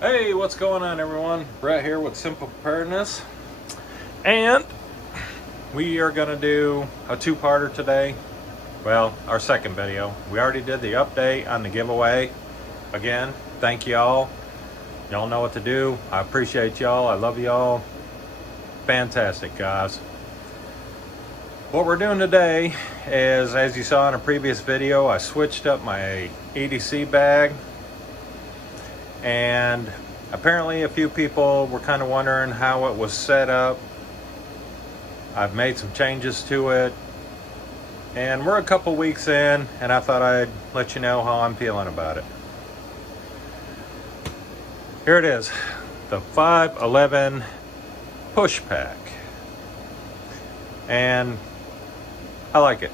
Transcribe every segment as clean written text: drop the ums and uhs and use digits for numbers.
Hey, what's going on, everyone? Brett here with Simple Preparedness, and we are going to do a two-parter today. Well, our second video. We already did the update on the giveaway. Again, thank y'all. Y'all know what to do. I appreciate y'all. I love y'all. Fantastic, guys. What we're doing today is, as you saw in a previous video, I switched up my EDC bag. And apparently a few people were kind of wondering how it was set up. I've made some changes to it, and we're a couple weeks in, and I thought I'd let you know how I'm feeling about it. Here it is, the 511 push pack, and I like it.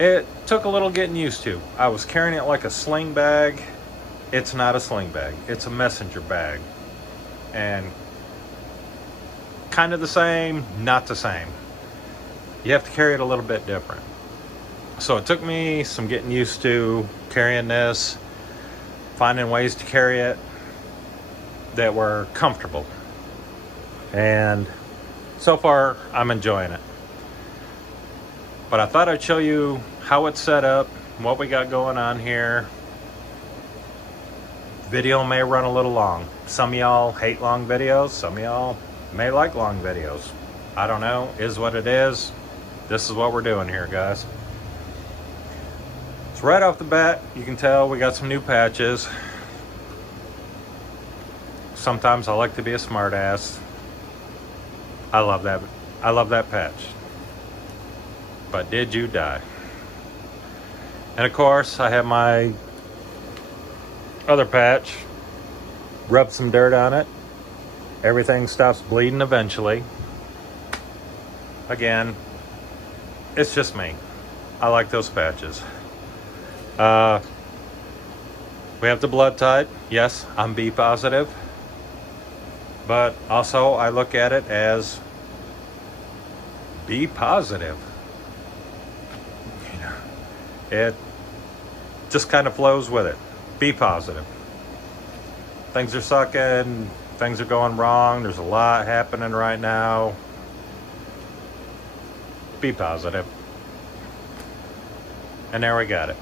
It took a little getting used to. I was carrying it like a sling bag. It's not a sling bag, it's a messenger bag. And kind of the same, not the same. You have to carry it a little bit different. So it took me some getting used to carrying this, finding ways to carry it that were comfortable. And so far, I'm enjoying it. But I thought I'd show you how it's set up, what we got going on here. Video may run a little long. Some of y'all hate long videos. Some of y'all may like long videos. I don't know. Is what it is. This is what we're doing here, guys. So right off the bat, you can tell we got some new patches. Sometimes I like to be a smartass. I love that. I love that patch. But did you die? And of course, I have my other patch. Rub some dirt on it. Everything stops bleeding eventually. Again, it's just me. I like those patches. We have the blood type. Yes, I'm B positive. But also I look at it as B positive. You know, it just kind of flows with it. Be positive. Things are sucking, things are going wrong, there's a lot happening right now. Be positive. And there we got it.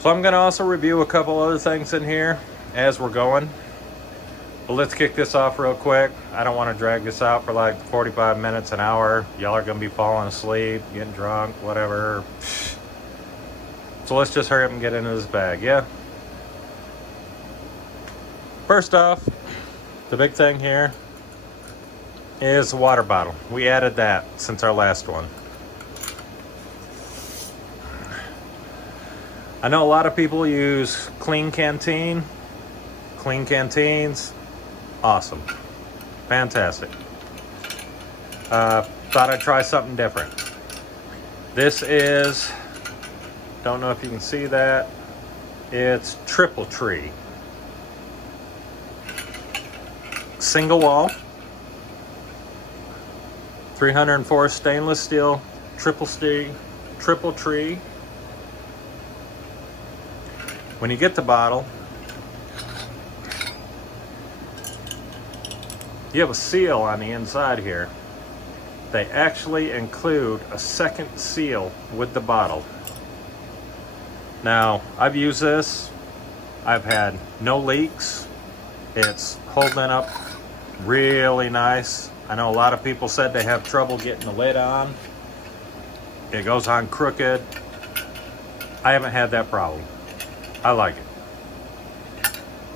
So I'm gonna also review a couple other things in here as we're going. But let's kick this off real quick. I don't want to drag this out for like 45 minutes, an hour. Y'all are gonna be falling asleep, getting drunk, whatever. So let's just hurry up and get into this bag, yeah? First off, the big thing here is the water bottle. We added that since our last one. I know a lot of people use clean canteen. Clean canteens, awesome. Fantastic. Thought I'd try something different. This is, don't know if you can see that. It's triple tree. Single wall. 304 stainless steel, triple tree. When you get the bottle, you have a seal on the inside here. They actually include a second seal with the bottle. Now, I've used this. I've had no leaks. It's holding up really nice. I know a lot of people said they have trouble getting the lid on. It goes on crooked. I haven't had that problem. I like it.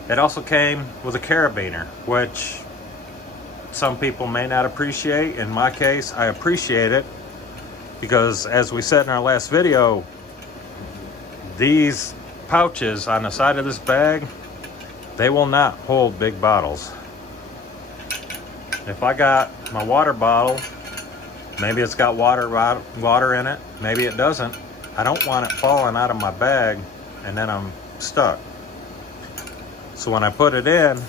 It also came with a carabiner, which some people may not appreciate. In my case, I appreciate it because, as we said in our last video, these pouches on the side of this bag, they will not hold big bottles. If I got my water bottle, maybe it's got water in it, maybe it doesn't. I don't want it falling out of my bag and then I'm stuck. So when I put it in,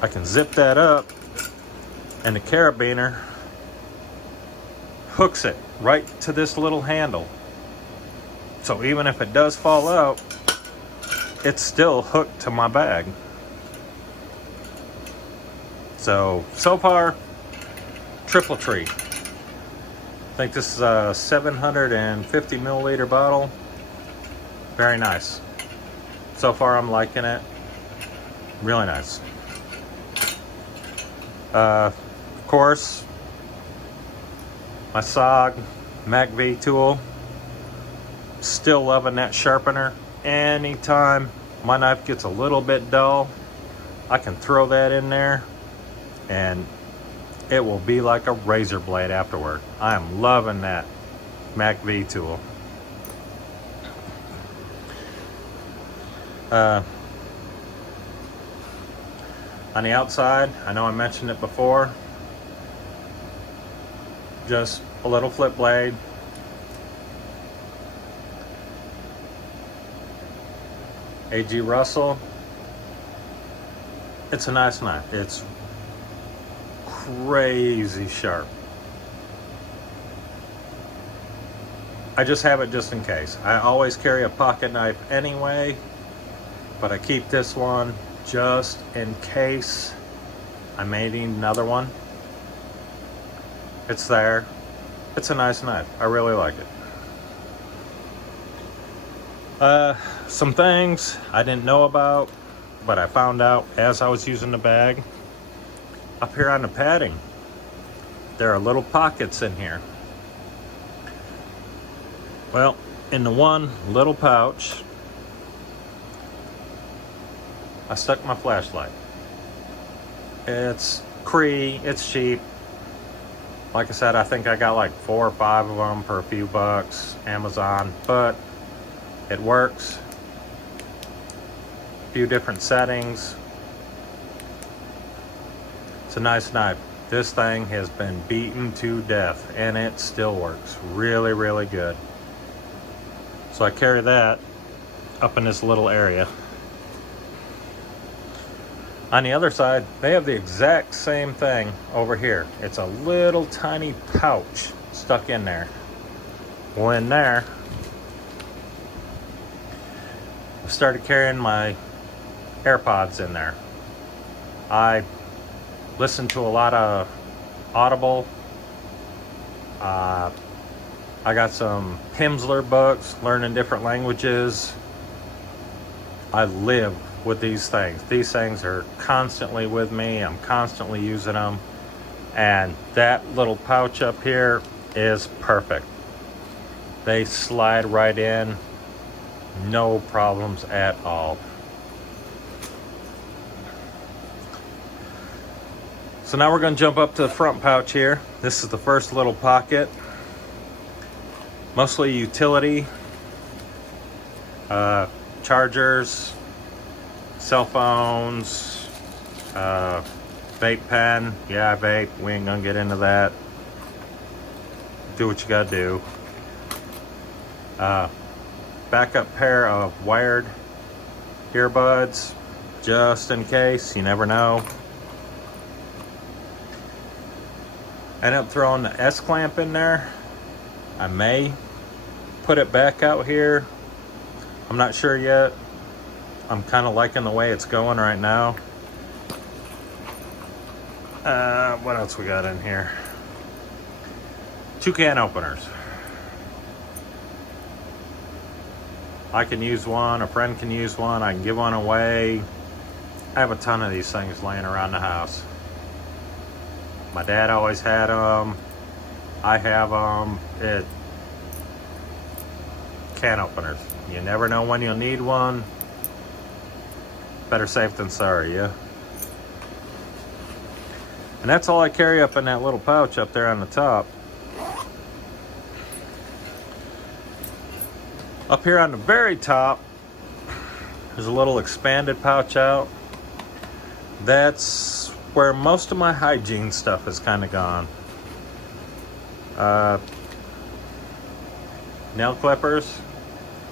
I can zip that up, and the carabiner hooks it right to this little handle. So even if it does fall out, it's still hooked to my bag. So far, triple treat. I think this is a 750 milliliter bottle. Very nice. So far, I'm liking it. Really nice. Of course, my SOG Mac V tool. Still loving that sharpener. Anytime my knife gets a little bit dull, I can throw that in there and it will be like a razor blade afterward. I am loving that Mac V tool. On the outside, I know I mentioned it before, just a little flip blade. A.G. Russell. It's a nice knife. It's crazy sharp. I just have it just in case. I always carry a pocket knife anyway, but I keep this one just in case I may need another one. It's there. It's a nice knife. I really like it. Some things I didn't know about, but I found out as I was using the bag. Up here on the padding, there are little pockets in here. Well, in the one little pouch, I stuck my flashlight. It's Cree, it's cheap. Like I said, I think I got like 4 or 5 of them for a few bucks, Amazon, but it works. A few different settings. It's a nice knife. This thing has been beaten to death and it still works really, really good. So I carry that up in this little area. On the other side, they have the exact same thing over here. It's a little tiny pouch stuck in there. Well, in there, I started carrying my AirPods in there. I listen to a lot of Audible. I got some Pimsleur books, learning different languages. I live with these things. These things are constantly with me. I'm constantly using them. And that little pouch up here is perfect. They slide right in. No problems at all. So now we're going to jump up to the front pouch here. This is the first little pocket. Mostly utility, chargers, cell phones, vape pen. Yeah, I vape. We ain't gonna get into that. Do what you gotta do. Backup pair of wired earbuds, just in case. You never know. I ended up throwing the S-clamp in there. I may put it back out here. I'm not sure yet. I'm kind of liking the way it's going right now. What else we got in here? 2 can openers. I can use one, a friend can use one, I can give one away. I have a ton of these things laying around the house. My dad always had them. I have them. Can openers. You never know when you'll need one. Better safe than sorry, yeah? And that's all I carry up in that little pouch up there on the top. Up here on the very top, there's a little expanded pouch out. That's where most of my hygiene stuff has kind of gone. Nail clippers.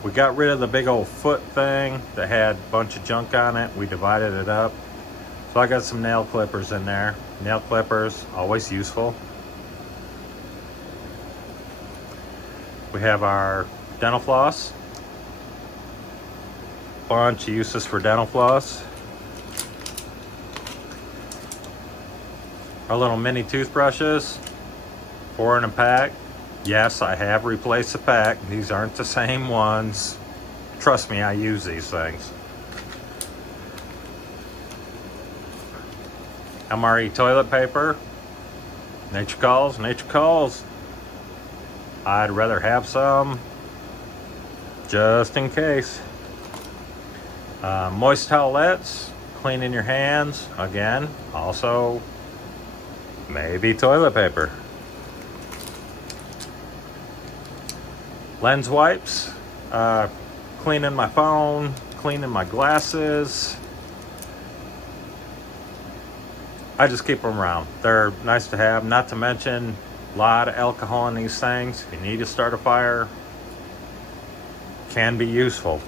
We got rid of the big old foot thing that had a bunch of junk on it. We divided it up. So I got some nail clippers in there. Nail clippers, always useful. We have our dental floss. bunch of uses for dental floss. Our little mini toothbrushes, 4 in a pack. Yes, I have replaced the pack. These aren't the same ones. Trust me, I use these things. MRE toilet paper. Nature calls, nature calls. I'd rather have some just in case. Moist towelettes, cleaning your hands. Again, also maybe toilet paper. Lens wipes, cleaning my phone, cleaning my glasses. I just keep them around. They're nice to have, not to mention a lot of alcohol in these things. If you need to start a fire, can be useful.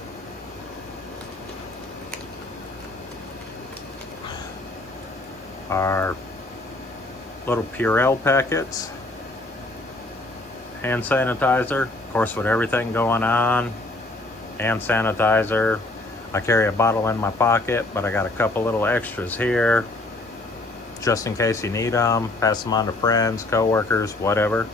Our little Purell packets, hand sanitizer, of course with everything going on, hand sanitizer. I carry a bottle in my pocket, but I got a couple little extras here just in case you need them. Pass them on to friends, co-workers, whatever.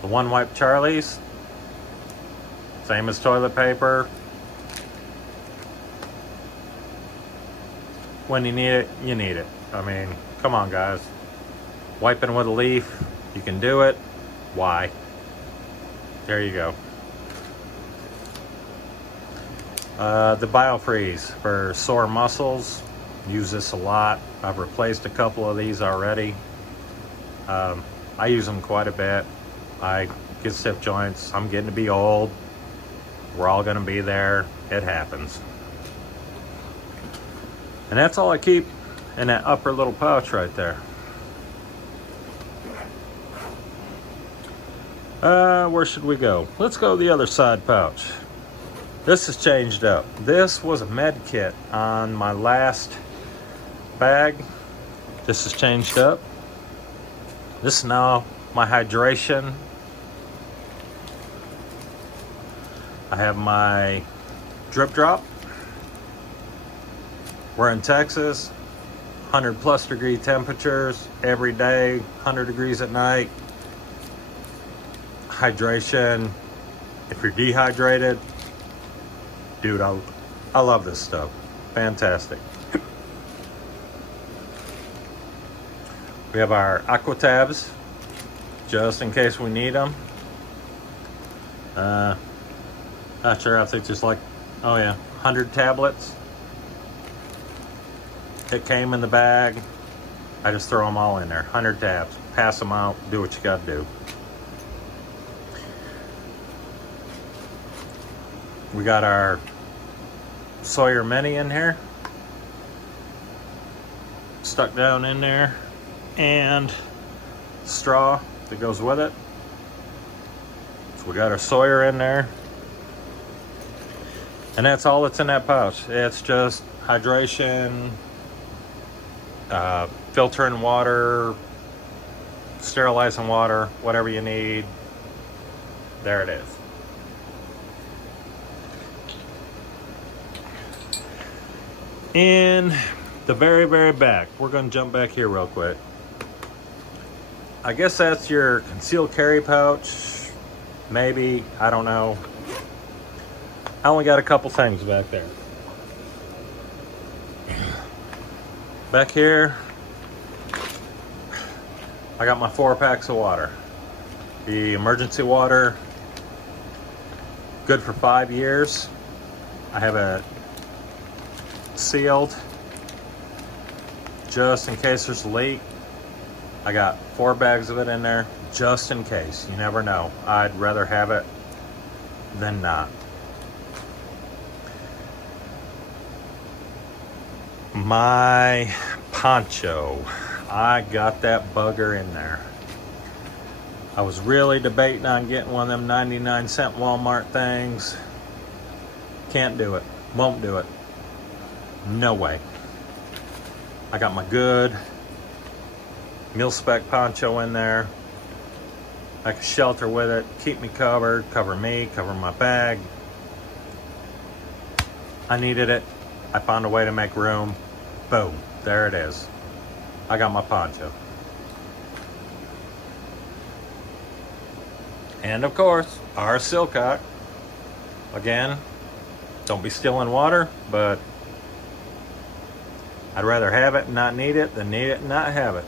The One Wipe Charlies, same as toilet paper. When you need it, you need it. I mean, come on guys. Wiping with a leaf, you can do it. Why? There you go. The Biofreeze for sore muscles. Use this a lot. I've replaced a couple of these already. I use them quite a bit. I get stiff joints. I'm getting to be old. We're all going to be there. It happens. And that's all I keep in that upper little pouch right there. Where should we go? Let's go to the other side pouch. This has changed up. This was a med kit on my last bag. This has changed up. This is now my hydration. I have my drip drop. We're in Texas, 100 plus degree temperatures every day, 100 degrees at night. Hydration, if you're dehydrated, dude, I love this stuff. Fantastic. We have our aqua tabs, just in case we need them. Not sure if it's just like, oh yeah, 100 tablets. It came in the bag. I just throw them all in there. 100 tabs. Pass them out. Do what you got to do. We got our Sawyer Mini in here. Stuck down in there. And straw that goes with it. So we got our Sawyer in there. And that's all that's in that pouch. It's just hydration, filtering water, sterilizing water, whatever you need. There it is. In the very, very back, we're going to jump back here real quick. I guess that's your concealed carry pouch. Maybe, I don't know. I only got a couple things back there. Back here, I got my 4 packs of water. The emergency water, good for 5 years. I have it sealed just in case there's a leak. I got 4 bags of it in there just in case. You never know. I'd rather have it than not. My poncho, I got that bugger in there. I was really debating on getting one of them 99-cent Walmart things. Can't do it. Won't do it. No way. I got my good mil-spec poncho in there. like a shelter with it, keep me covered, cover me, cover my bag. I needed it. I found a way to make room. Boom, there it is. I got my poncho. And of course, our silcock. Again, don't be stealing water, but I'd rather have it and not need it than need it and not have it.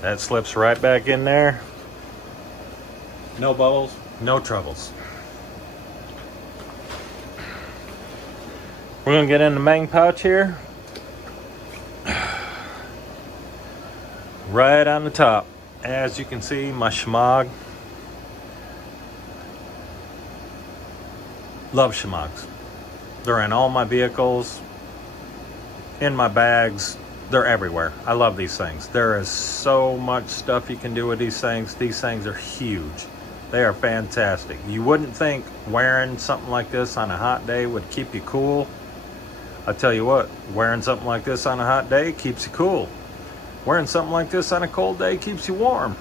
That slips right back in there. No bubbles, no troubles. We're gonna get in the main pouch here. Right on the top. As you can see, my Shmog. Love Shmogs. They're in all my vehicles, in my bags, they're everywhere. I love these things. There is so much stuff you can do with these things. These things are huge. They are fantastic. You wouldn't think wearing something like this on a hot day would keep you cool. I tell you what, wearing something like this on a hot day keeps you cool. Wearing something like this on a cold day keeps you warm.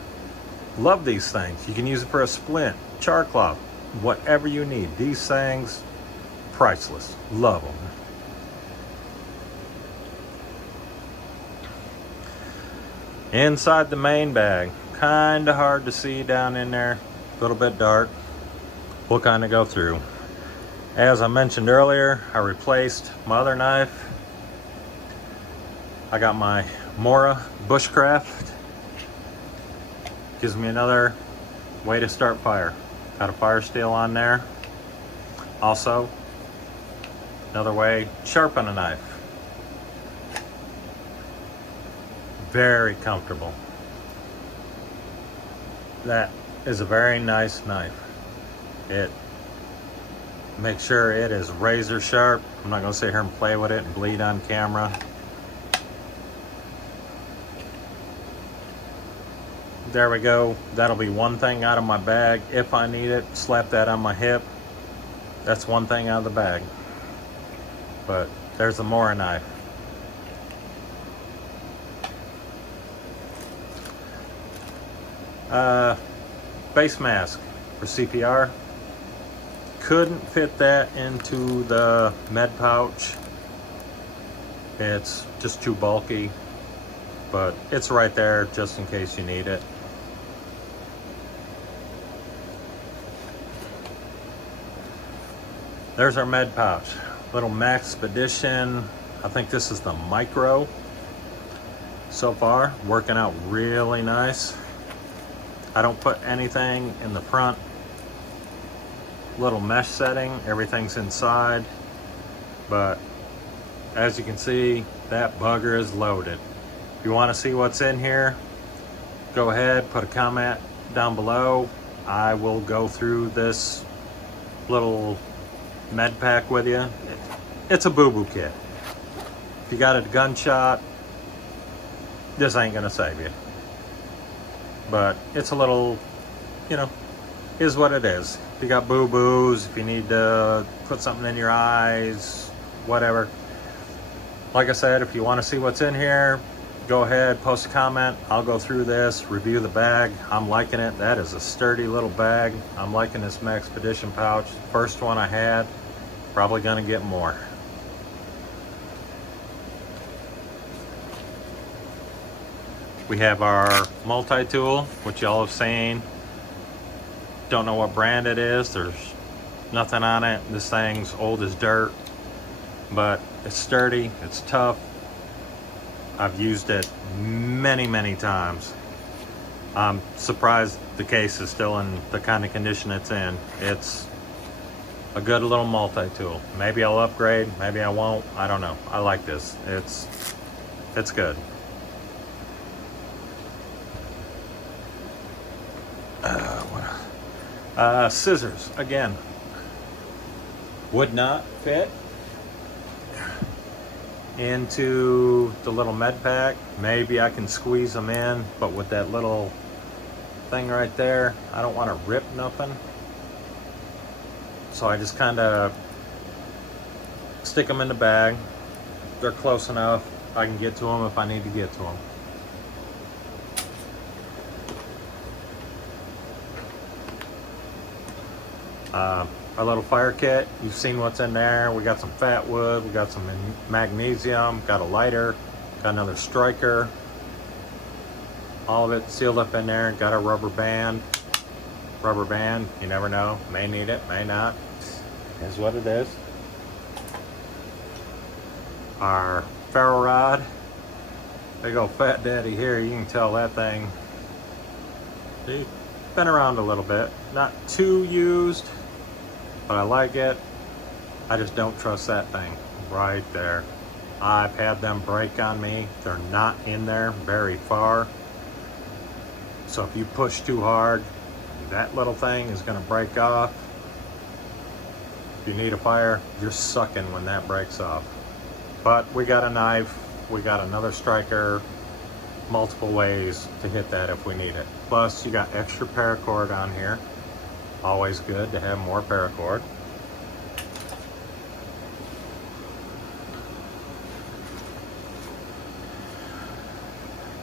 Love these things. You can use it for a splint, char cloth, whatever you need. These things, priceless. Love them. Inside the main bag, kind of hard to see down in there, a little bit dark. We'll kind of go through. As I mentioned earlier, I replaced my other knife. I got my Mora Bushcraft. Gives me another way to start fire. Got a fire steel on there. Also, another way to sharpen a knife. Very comfortable. That is a very nice knife. It makes sure it is razor sharp. I'm not going to sit here and play with it and bleed on camera. There we go. That'll be one thing out of my bag. If I need it, slap that on my hip. That's one thing out of the bag. But there's the Mora knife. Face mask for CPR. Couldn't fit that into the med pouch. It's just too bulky, but it's right there just in case you need it. There's our med pouch. Little Maxpedition. I think this is the micro. So far, working out really nice. I don't put anything in the front little mesh setting. Everything's inside. But as you can see, that bugger is loaded. If you want to see what's in here, go ahead, put a comment down below. I will go through this little med pack with you. It's a boo-boo kit. If you got a gunshot, this ain't gonna save you. But it's a little, you know, is what it is. If you got boo-boos, if you need to put something in your eyes, whatever. Like I said, if you want to see what's in here, go ahead, post a comment. I'll go through this, review the bag. I'm liking it. That is a sturdy little bag. I'm liking this Maxpedition pouch. First one I had. Probably gonna get more. We have our multi-tool, which y'all have seen. Don't know what brand it is. There's nothing on it. This thing's old as dirt, but it's sturdy, it's tough. I've used it many, many times. I'm surprised the case is still in the kind of condition it's in. It's a good little multi-tool. Maybe I'll upgrade, maybe I won't. I don't know. I like this. It's good. Scissors, again, would not fit into the little med pack. Maybe I can squeeze them in, but with that little thing right there, I don't want to rip nothing. So I just kind of stick them in the bag. They're close enough. I can get to them if I need to get to them. Our little fire kit, you've seen what's in there. We got some fat wood, we got some magnesium, got a lighter, got another striker. All of it sealed up in there. Got a rubber band. Rubber band, you never know. May need it, may not. Is what it is. Our ferro rod. Big old fat daddy here. You can tell that thing. He's been around a little bit. Not too used, but I like it. I just don't trust that thing right there. I've had them break on me. They're not in there very far. So if you push too hard, that little thing is going to break off. If you need a fire, you're sucking when that breaks off. But we got a knife, we got another striker, multiple ways to hit that if we need it. Plus you got extra paracord on here. Always good to have more paracord.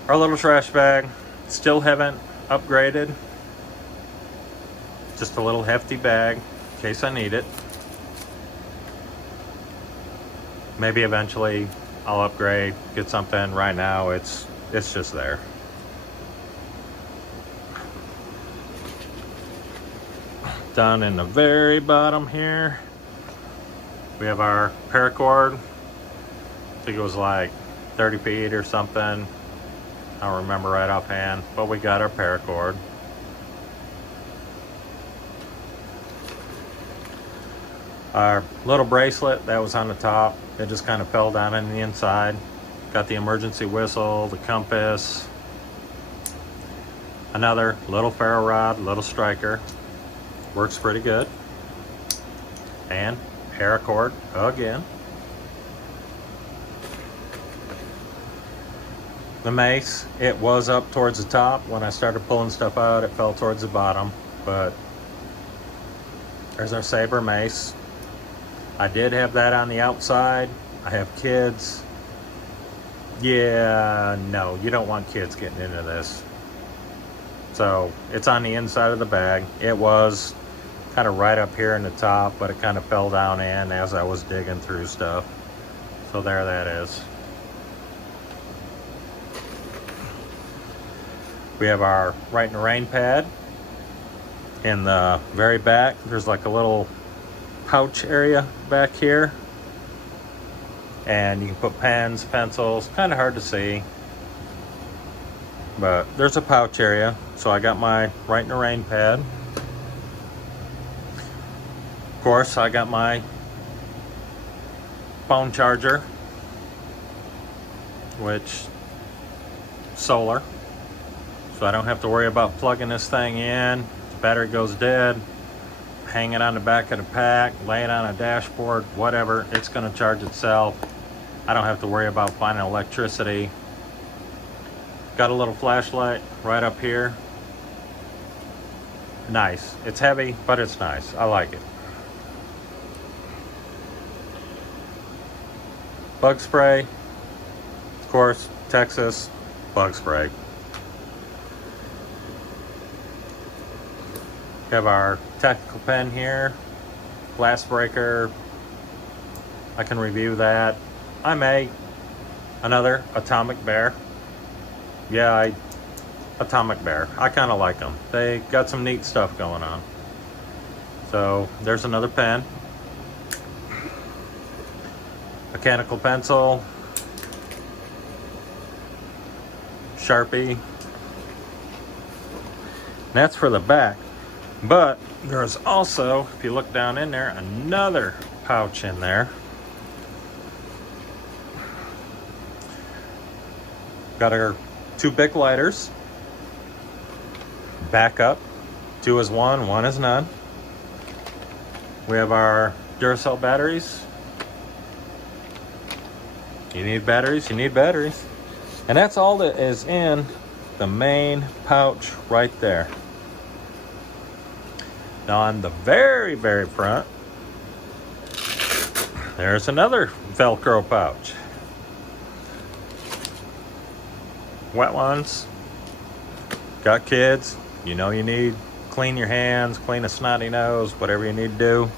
Our little trash bag, still haven't upgraded. Just a little hefty bag in case I need it. Maybe eventually I'll upgrade, get something. Right now it's just there. Down in the very bottom here, we have our paracord. I think it was like 30 feet or something. I don't remember right offhand, but we got our paracord. Our little bracelet that was on the top, it just kind of fell down on the inside. Got the emergency whistle, the compass, another little ferro rod, little striker. Works pretty good. And paracord again. The mace, it was up towards the top. When I started pulling stuff out, it fell towards the bottom, but there's our saber mace. I did have that on the outside. I have kids. Yeah, no, you don't want kids getting into this. So it's on the inside of the bag. It was kind of right up here in the top, but it kind of fell down in as I was digging through stuff. So there that is. We have our right in the rain pad. In the very back, there's like a little pouch area back here. And you can put pens, pencils, kind of hard to see. But there's a pouch area. So I got my right in the rain pad. Of course, I got my phone charger, which solar. So I don't have to worry about plugging this thing in. The battery goes dead, hang it on the back of the pack, lay it on a dashboard, whatever, it's gonna charge itself. I don't have to worry about finding electricity. Got a little flashlight right up here. Nice. It's heavy, but it's nice. I like it. Bug spray. Of course, Texas bug spray. We have our tactical pen here, glass breaker. I can review that. I may. Another Atomic Bear. Yeah, Atomic Bear. I kind of like them. They got some neat stuff going on. So there's another pen. Mechanical pencil. Sharpie. And that's for the back. But there's also, if you look down in there, another pouch in there. Got our 2 Bic lighters. Backup. 2 is 1, 1 is none. We have our Duracell batteries. You need batteries, you need batteries. And that's all that is in the main pouch right there. Now on the very, very front, there's another Velcro pouch. Wet ones. Got kids, you know you need clean your hands, clean a snotty nose, whatever you need to do.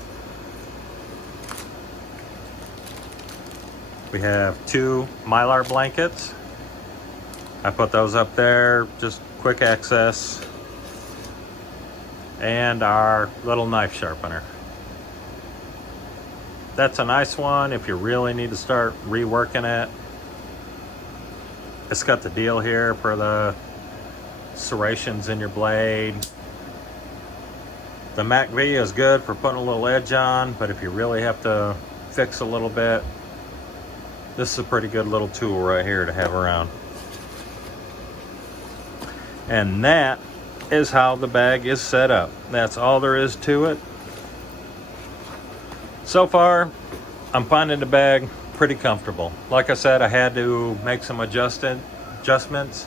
We have 2 Mylar blankets. I put those up there, just quick access. And our little knife sharpener. That's a nice one if you really need to start reworking it. It's got the deal here for the serrations in your blade. The Mac V is good for putting a little edge on, but if you really have to fix a little bit, this is a pretty good little tool right here to have around. And that is how the bag is set up. That's all there is to it. So far, I'm finding the bag pretty comfortable. Like I said, I had to make some adjustments.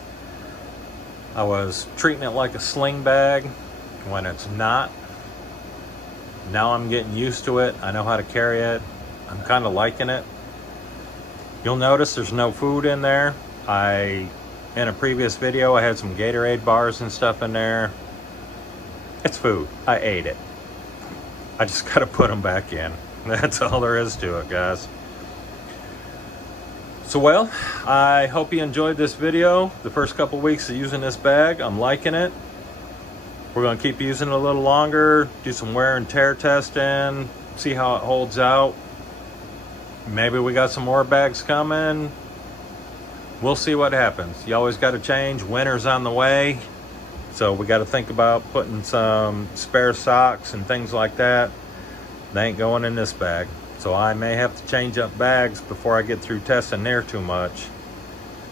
I was treating it like a sling bag when it's not. Now I'm getting used to it. I know how to carry it. I'm kind of liking it. You'll notice there's no food in there. In a previous video, I had some Gatorade bars and stuff in there. It's food. I ate it. I just gotta put them back in. That's all there is to it, guys. So, well, I hope you enjoyed this video. The first couple weeks of using this bag, I'm liking it. We're gonna keep using it a little longer, do some wear and tear testing, see how it holds out. Maybe we got some more bags coming. We'll see what happens. You always got to change. Winter's on the way, so we got to think about putting some spare socks and things like that. They ain't going in this bag, so I may have to change up bags before I get through testing there too much.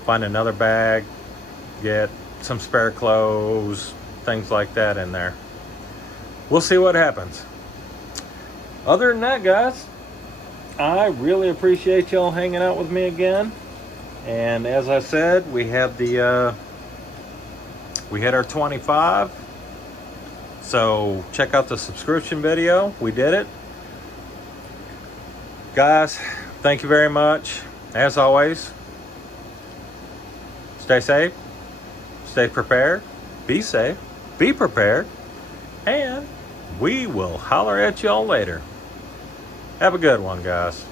Find another bag, get some spare clothes, things like that in there. We'll see what happens. Other than that, guys, I really appreciate y'all hanging out with me again. And as I said, we had we hit our 25. So check out the subscription video. We did it. Guys, thank you very much. As always, stay safe, stay prepared, be safe, be prepared, and we will holler at y'all later. Have a good one, guys.